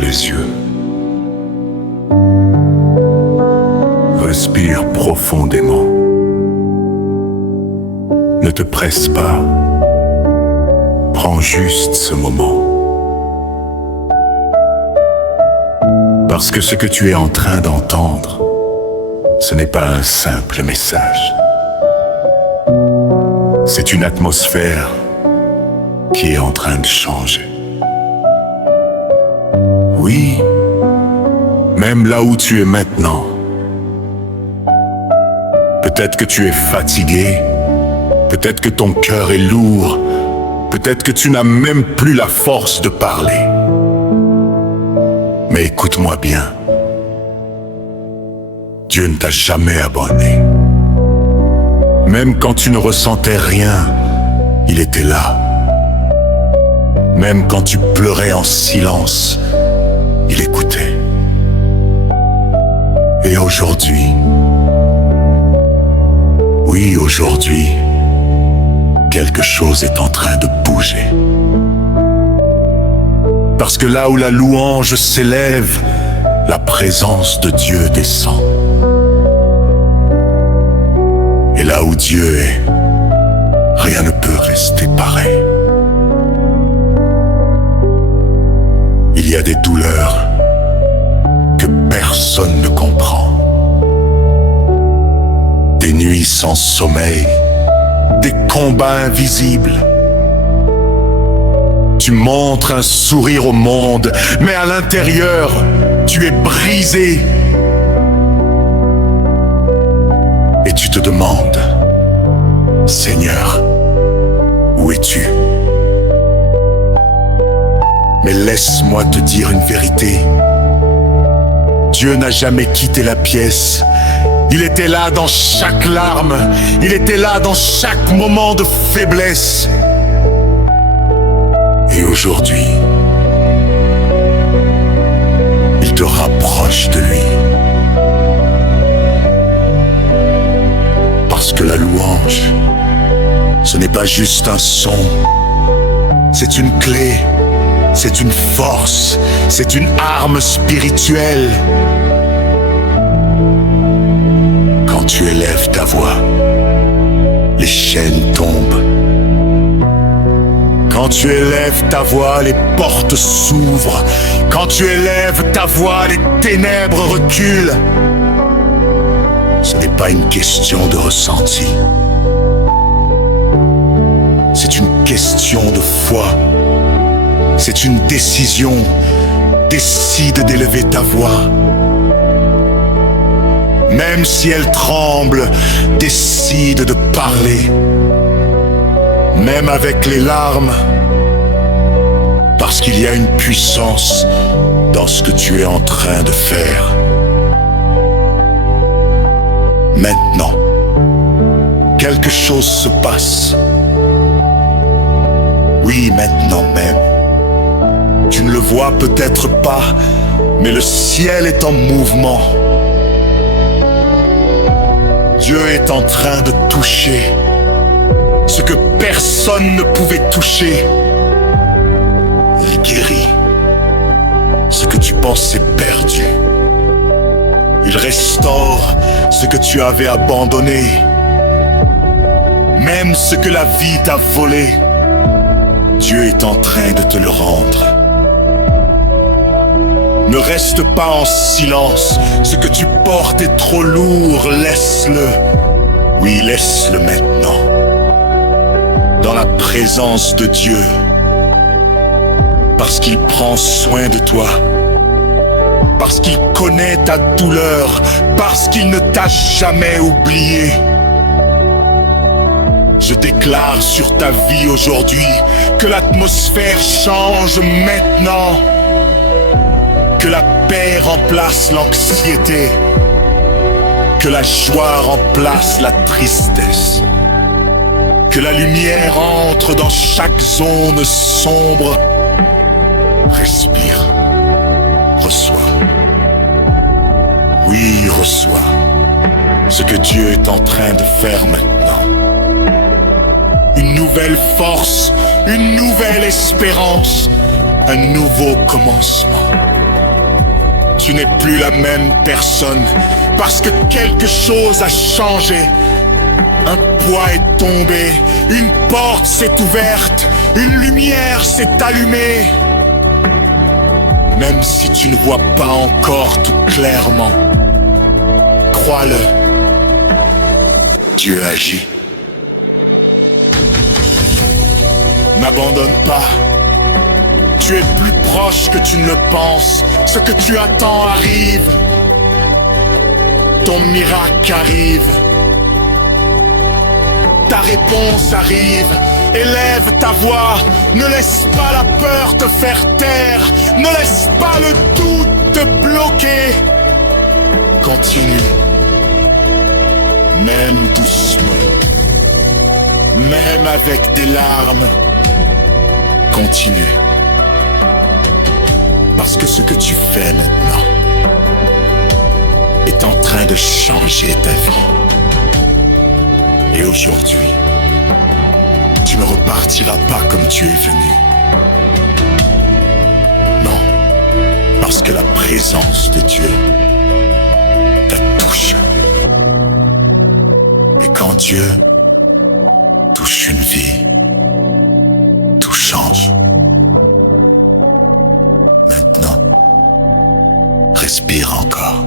les yeux. Respire profondément. Ne te presse pas. Prends juste ce moment. Parce que ce que tu es en train d'entendre, ce n'est pas un simple message. C'est une atmosphère qui est en train de changer. Oui, même là où tu es maintenant. Peut-être que tu es fatigué, peut-être que ton cœur est lourd, peut-être que tu n'as même plus la force de parler. Mais écoute-moi bien. Dieu ne t'a jamais abandonné. Même quand tu ne ressentais rien, il était là. Même quand tu pleurais en silence, il écoutait. Et aujourd'hui, oui, aujourd'hui, quelque chose est en train de bouger. Parce que là où la louange s'élève, la présence de Dieu descend. Et là où Dieu est, rien ne peut rester pareil. Il y a des douleurs que personne ne comprend. Des nuits sans sommeil, des combats invisibles. Tu montres un sourire au monde, mais à l'intérieur, tu es brisé. Et tu te demandes, Seigneur, où es-tu? Mais laisse-moi te dire une vérité. Dieu n'a jamais quitté la pièce. Il était là dans chaque larme. Il était là dans chaque moment de faiblesse. Et aujourd'hui, il te rapproche de lui. Parce que la louange, ce n'est pas juste un son, c'est une clé, c'est une force, c'est une arme spirituelle. Quand tu élèves ta voix, les chaînes tombent. Quand tu élèves ta voix, les portes s'ouvrent. Quand tu élèves ta voix, les ténèbres reculent. Ce n'est pas une question de ressenti. C'est une question de foi. C'est une décision. Décide d'élever ta voix. Même si elle tremble, décide de parler. Même avec les larmes. Parce qu'il y a une puissance dans ce que tu es en train de faire. Maintenant, quelque chose se passe. Oui, maintenant même. Tu ne le vois peut-être pas, mais le ciel est en mouvement. Dieu est en train de toucher ce que personne ne pouvait toucher. Il guérit ce que tu pensais perdu. Il restaure ce que tu avais abandonné. Même ce que la vie t'a volé, Dieu est en train de te le rendre. Ne reste pas en silence. Ce que tu portes est trop lourd, laisse-le. Oui, laisse-le maintenant. Dans la présence de Dieu. Parce qu'il prend soin de toi. Parce qu'il connaît ta douleur, parce qu'il ne t'a jamais oublié. Je déclare sur ta vie aujourd'hui que l'atmosphère change maintenant, que la paix remplace l'anxiété, que la joie remplace la tristesse, que la lumière entre dans chaque zone sombre. Respire, reçois. Oui, reçois ce que Dieu est en train de faire maintenant. Une nouvelle force, une nouvelle espérance, un nouveau commencement. tu n'es plus la même personne, parce que quelque chose a changé. Un poids est tombé, une porte s'est ouverte, une lumière s'est allumée. Même si tu ne vois pas encore tout clairement, crois-le, Dieu agit. N'abandonne pas. Tu es plus proche que tu ne le penses. Ce que tu attends arrive. Ton miracle arrive. Ta réponse arrive. Élève ta voix. Ne laisse pas la peur te faire taire. Ne laisse pas le doute te bloquer. Continue. Même doucement. Même avec des larmes. Continue. Parce que ce que tu fais maintenant est en train de changer ta vie. Et aujourd'hui, tu ne repartiras pas comme tu es venu. Non, parce que la présence de Dieu te touche. Et quand Dieu touche une vie, tout change. Maintenant, respire encore.